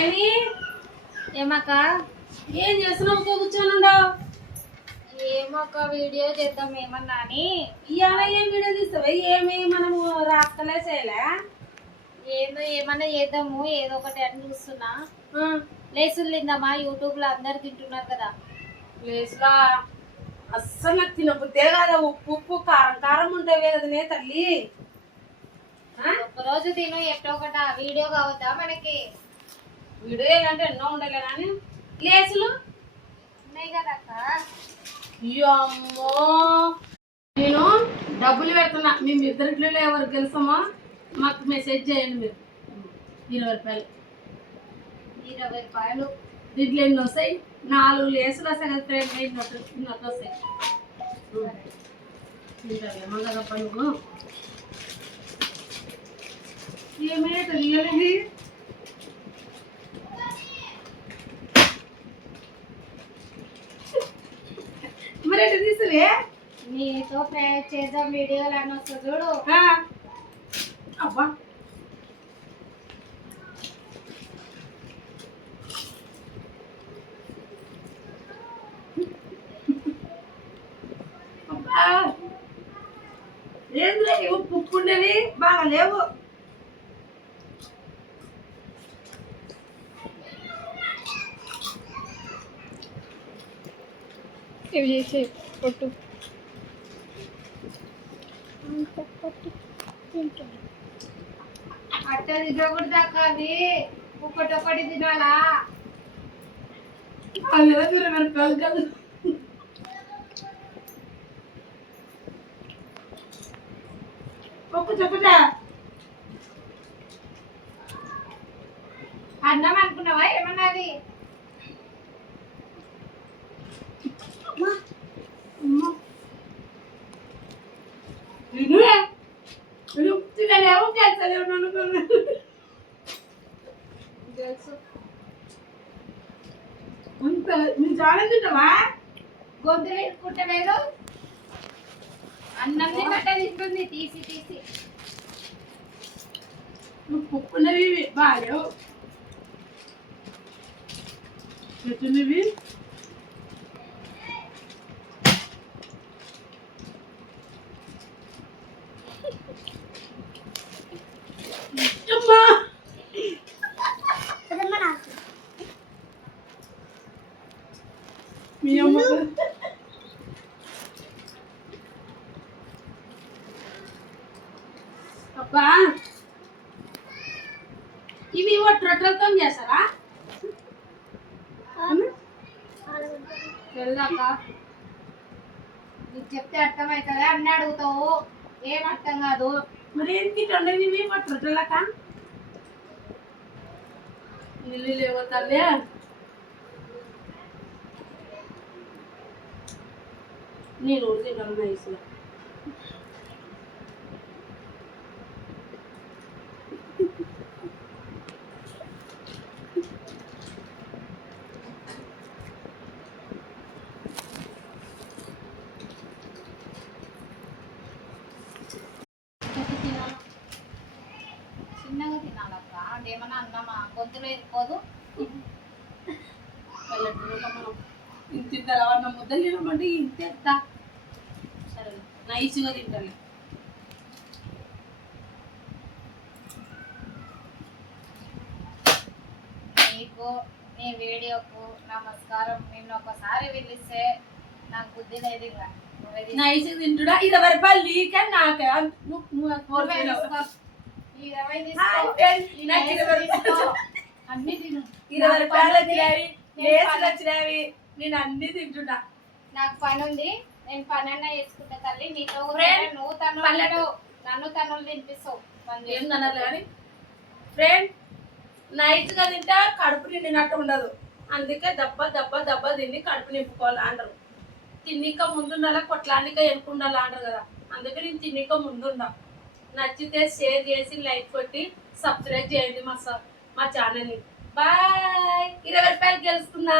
ఏమి ఏమక్క ఏం చేస్తున్నావు కూర్చొని ఏమక్క వీడియో చేద్దాం ఏమన్నా అని. ఇవాళ ఏం వీడియో తీస్తావా? ఏమి మనము రాస్తలే చేయలే. ఏమన్నా చేద్దాము ఏదో ఒకటి అని చూస్తున్నా. లేసులు తిందామా? యూట్యూబ్ లో అందరు తింటున్నారు కదా. లేసులా అస్సలు నాకు తినబుద్దే కదా. ఉప్పు ఉప్పు కారం కారం ఉంటాయి కదనే తల్లి. ఒకరోజు తిను ఎట్టో ఒకట వీడియో కావద్దా మనకి? వీడియో ఏంటంటే ఎన్నో ఉండాలి కానీ లేసులు ఉన్నాయి కదా అక్క. అమ్మో నేను డబ్బులు పెడుతున్నా. మేము ఇద్దరిట్లో ఎవరు గెలుస్తామో మాకు మెసేజ్ చేయండి. మీరు 20 రూపాయలు దీంట్లో ఎన్ని వస్తాయి? 4 లేసులు వస్తాయి కదా ఫ్రెండ్. ఇన్నట్టు వస్తాయి. ఏమన్నా నువ్వు ఏమైనా తెలియలేదు. మరి ఎట్లా తీసువే? నీతో చేద్దాం వీడియోలు అని వస్తుంది చూడు. అబ్బా ఏంద్రే ఉప్పు ఉండేవి బాగా లేవు. ఇవి చేసి పొట్టు అట్ట తినకూడదు అక్క. అది ఒక్కటొక్కటి తినాలా? అది ఎలా తినగలుగుతావు కదా. ఒక్క చెప్పటా అన్నం అనుకున్నావా ఏమన్నది? చాలా తింటావా? గొంతు వేసుకుంటలేదు. అన్నం తిన్నట్టే తింటుంది తీసి తీసి. నువ్వు పుప్పున్నవి బాగాలేవు. చెట్టునివి మీ అమ్మ అబ్బా ఇవి రొట్టెలతో చేస్తారా? వెళ్ళాక నీకు చెప్తే అర్థమవుతుంది అన్నీ అడుగుతావు. ఏం అర్థం కాదు. మరి ఏంటి ఇవి రొట్టెలక ఇల్లు లేవో తల్లి. నేను తింటాను నైస్గా. చిన్నగా తినాలక్క. ఏమన్నా అన్నమా గొంతులో ఇరుకోదు. పల్లెటూరులో మనం ఇంత తింటారా? ముద్దలు తినమంటే ఇంత సరే నైస్గా తింటాను. నీకు నీ వీడియోకు నమస్కారం. నిన్ను ఒకసారి పిలిస్తే నాకు బుద్ధి లేదు. ఇంకా నైస్గా తింటుడా? 20 రూపాయలు నీకే నాకే. 20 అన్ని తిను. 20 రూపాయలు వచ్చినవి లేసులు వచ్చినవి నేను అన్ని తింటున్నా. నాకు పని ఉంది. నేను పని అన్నా చేసుకుంటా తల్లి. నీతో నువ్వు నన్ను తనులు తినిపిస్తావు. ఏం తినాలి కానీ ఫ్రెండ్ నైట్గా తింటే కడుపు నిండినట్టు ఉండదు. అందుకే దెబ్బ దెబ్బ దెబ్బ తిని కడుపు నింపుకోవాలి అంటారు. తిన్నిక ముందుండాలా కొట్లానిక ఎనుకుండాలా అంటారు కదా. అందుకే నేను తిన్నిక ముందుండా. నచ్చితే షేర్ చేసి లైక్ కొట్టి సబ్స్క్రైబ్ చేయండి మా ఛానల్ని. బాయ్. 20 రూపాయలు గెలుచుకున్నా.